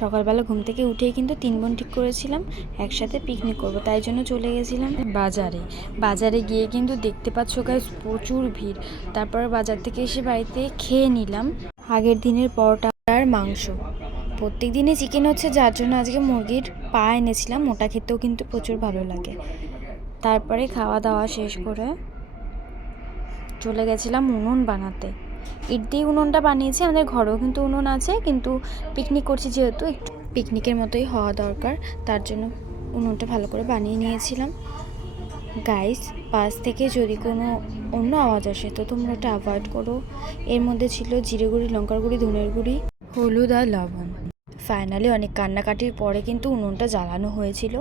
সকালবেলা ঘুম থেকে উঠেই কিন্তু 3 বোন ঠিক করেছিলাম একসাথে পিকনিক করব, তাই জন্য চলে গেছিলাম বাজারে গিয়ে কিন্তু দেখতে পাচ্ছ গাইস প্রচুর ভিড়। তারপর বাজার থেকে এসে বাড়িতে খেয়ে নিলাম আগের দিনের পরোটা আর মাংস। প্রত্যেক দিনই চিকেন হচ্ছে, যার জন্য আজকে মুরগির পা এনেছিলাম, ওটা খেতেও কিন্তু প্রচুর ভালো লাগে। তারপরে খাওয়া দাওয়া শেষ করে চলে গেছিলাম উনুন বানাতে। ইট দিয়ে উনুনটা বানিয়েছি, আমাদের ঘরেও কিন্তু উনুন আছে, কিন্তু পিকনিক করছি যেহেতু একটু পিকনিকের মতোই হওয়া দরকার, তার জন্য উনুনটা ভালো করে বানিয়ে নিয়েছিলাম। গাইস, পাশ থেকে যদি কোনো অন্য আওয়াজ আসে তো তোমরা ওটা অ্যাভয়েড করো। এর মধ্যে ছিল জিরে গুঁড়ি, লঙ্কার গুঁড়ি, ধনের গুঁড়ি, হলুদ আর লবণ। ফাইনালি অনেক কান্নাকাটির পরে কিন্তু উনুনটা জ্বালানো হয়েছিল।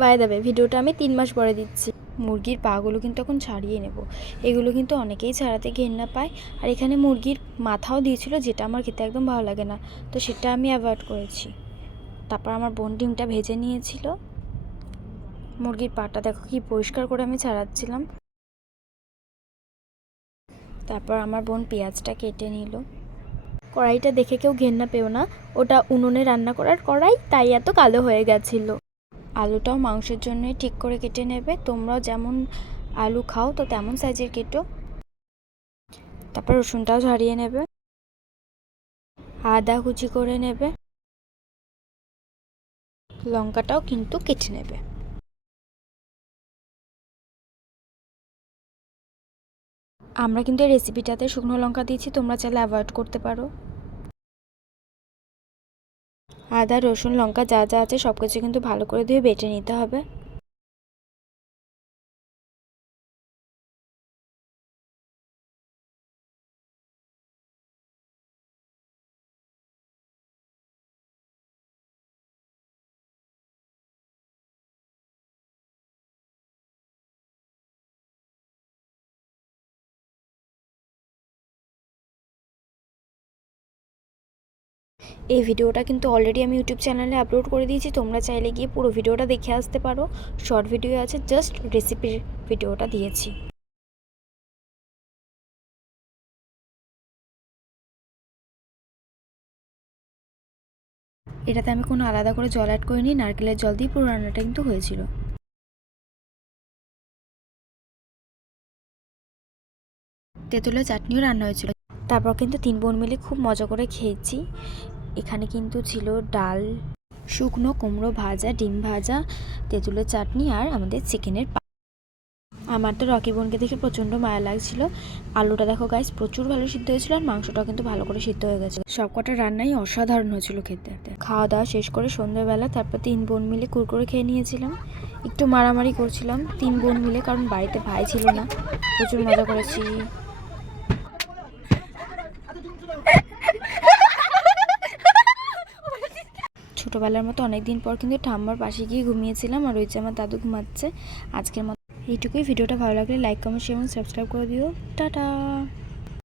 বাই দ্য ওয়ে, ভিডিওটা আমি 3 মাস পরে দিচ্ছি। মুরগির পাগুলো কিন্তু এখন ছাড়িয়ে নেব। এগুলো কিন্তু অনেকেই ছাড়াতে ঘেন্না পায়, আর এখানে মুরগির মাথাও দিয়েছিল, যেটা আমার খেতে একদম ভালো লাগে না, তো সেটা আমি অ্যাভয়েড করেছি। তারপর আমার বোন ডিমটা ভেজে নিয়েছিল। মুরগির পাটা দেখো কি পরিষ্কার করে আমি ছাড়াচ্ছিলাম। তারপর আমার বোন পেঁয়াজটা কেটে নিল। কড়াইটা দেখে কেউ ঘেন্না পেও না, ওটা উনুনে রান্না করার কড়াই, তাই এত কালো হয়ে গেছিল। আলুটাও মাংসের জন্য ঠিক করে কেটে নেবে, তোমরাও যেমন আলু খাও তো তেমন সাইজের কেটো। তারপর রসুনটাও ঝারিয়ে নেবে, আদা কুচি করে নেবে, লঙ্কাটাও কিন্তু কেটে নেবে। আমরা কিন্তু এই রেসিপিটাতে শুকনো লঙ্কা দিয়েছি, তোমরা চাইলে অ্যাভয়েড করতে পারো। আদা রসুন লঙ্কা যা যা আছে সব কিছু কিন্তু ভালো করে ধুয়ে বেটে নিতে হবে। এই ভিডিওটা কিন্তু অলরেডি আমি ইউটিউব চ্যানেলে আপলোড করে দিয়েছি, তোমরা চাইলে গিয়ে পুরো ভিডিওটা দেখে আসতে পারো। শর্ট ভিডিও আছে, জাস্ট রেসিপির ভিডিওটা দিয়েছি। এটাতে আমি কোনো আলাদা করে জল অ্যাড করিনি, নারকেলের জল দিয়ে পুরো রান্নাটা কিন্তু হয়েছিল। তেঁতুলের চাটনিও রান্না হয়েছিল। তারপর কিন্তু 3 বোন মিলে খুব মজা করে খেয়েছি। এখানে কিন্তু ছিল ডাল, শুকনো কুমড়ো ভাজা, ডিম ভাজা, তেঁতুলের চাটনি আর আমাদের চিকেনের পা। আমার তো রকি বোনকে দেখে প্রচণ্ড মায়া লাগছিল। আলুটা দেখো গাইস প্রচুর ভালো সিদ্ধ হয়েছিল, আর মাংসটাও কিন্তু ভালো করে সিদ্ধ হয়ে গেছে। সবকটা রান্নাই অসাধারণ হয়েছিল খেতে। খাওয়া দাওয়া শেষ করে সন্ধ্যাবেলা তারপর 3 বোন মিলে কুরকুরে খেয়ে নিয়েছিলাম। একটু মারামারি করছিলাম 3 বোন মিলে, কারণ বাড়িতে ভাই ছিল না। প্রচুর মজা করেছি। ছোটোবেলার মতো অনেক দিন পর কিন্তু ঠাম্মার পাশে গিয়ে ঘুমিয়েছিলাম, আর ওই যে আমার দাদু ঘুমাচ্ছে। আজকের মতো এইটুকুই। ভিডিওটা ভালো লাগলে লাইক কমেন্ট শেয়ার এবং সাবস্ক্রাইব করে দিও। টাটা।